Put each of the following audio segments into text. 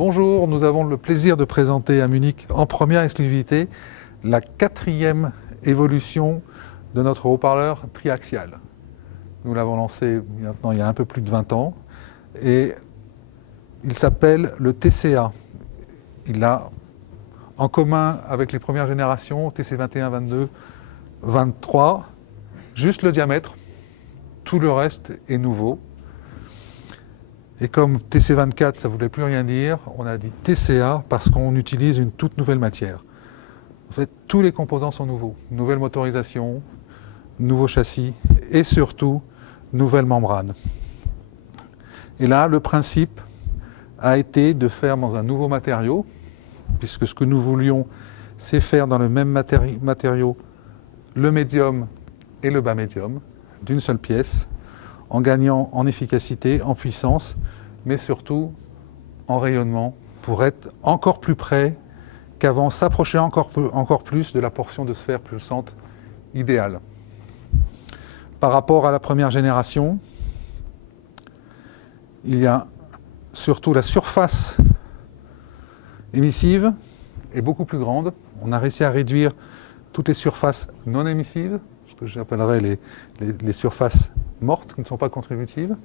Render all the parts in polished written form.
Bonjour, nous avons le plaisir de présenter à Munich en première exclusivité la 4e évolution de notre haut-parleur triaxial. Nous l'avons lancé maintenant il y a un peu plus de 20 ans et il s'appelle le TCA. Il a en commun avec les premières générations, TC21, 22, 23, juste le diamètre. Tout le reste est nouveau. Et comme TC24, ça ne voulait plus rien dire, on a dit TCA parce qu'on utilise une toute nouvelle matière. En fait, tous les composants sont nouveaux. Nouvelle motorisation, nouveau châssis et surtout, nouvelle membrane. Et là, le principe a été de faire dans un nouveau matériau, puisque ce que nous voulions, c'est faire dans le même matériau le médium et le bas médium, d'une seule pièce, en gagnant en efficacité, en puissance, mais surtout en rayonnement, pour être encore plus près qu'avant, s'approcher encore plus de la portion de sphère pulsante idéale. Par rapport à la première génération, il y a surtout la surface émissive est beaucoup plus grande. On a réussi à réduire toutes les surfaces non émissives, ce que j'appellerais les surfaces mortes qui ne sont pas contributives.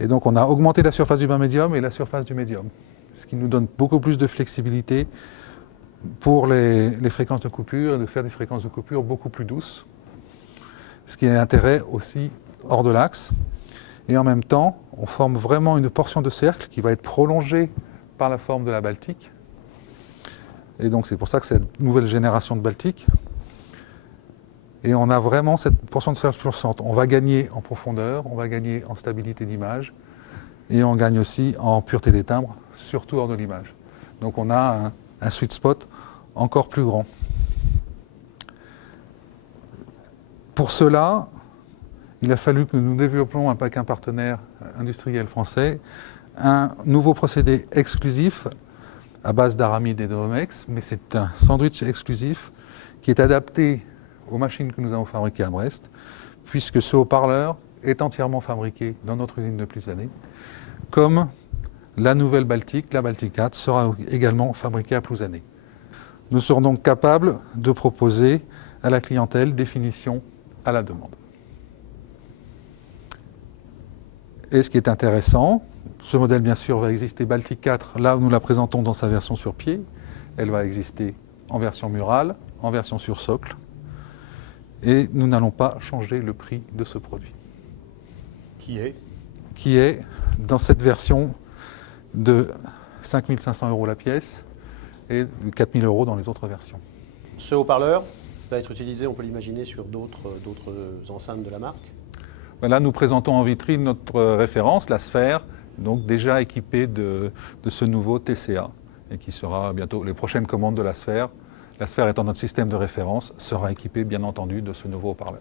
Et donc on a augmenté la surface du bas médium et la surface du médium, ce qui nous donne beaucoup plus de flexibilité pour les fréquences de coupure et de faire des fréquences de coupure beaucoup plus douces, ce qui a intérêt aussi hors de l'axe. Et en même temps, on forme vraiment une portion de cercle qui va être prolongée par la forme de la Baltique. Et donc c'est pour ça que cette nouvelle génération de Baltique. Et on a vraiment cette portion de sphère pulsante. On va gagner en profondeur, on va gagner en stabilité d'image, et on gagne aussi en pureté des timbres, surtout hors de l'image. Donc on a un sweet spot encore plus grand. Pour cela, il a fallu que nous développions avec un partenaire industriel français un nouveau procédé exclusif à base d'aramide et de Homex, mais c'est un sandwich exclusif qui est adapté aux machines que nous avons fabriquées à Brest, puisque ce haut-parleur est entièrement fabriqué dans notre usine de Plouzané, comme la nouvelle Baltique, la Baltique 4, sera également fabriquée à Plouzané. Nous serons donc capables de proposer à la clientèle des finitions à la demande. Et ce qui est intéressant, ce modèle bien sûr va exister Baltique 4, là où nous la présentons dans sa version sur pied. Elle va exister en version murale, en version sur socle. Et nous n'allons pas changer le prix de ce produit. Qui est dans cette version de 5 500 € la pièce et de 4 000 € dans les autres versions. Ce haut-parleur va être utilisé, on peut l'imaginer, sur d'autres enceintes de la marque. Là, nous présentons en vitrine notre référence, la sphère, donc déjà équipée de ce nouveau TCA et qui sera bientôt les prochaines commandes de la sphère. La sphère étant notre système de référence, sera équipée bien entendu de ce nouveau haut-parleur.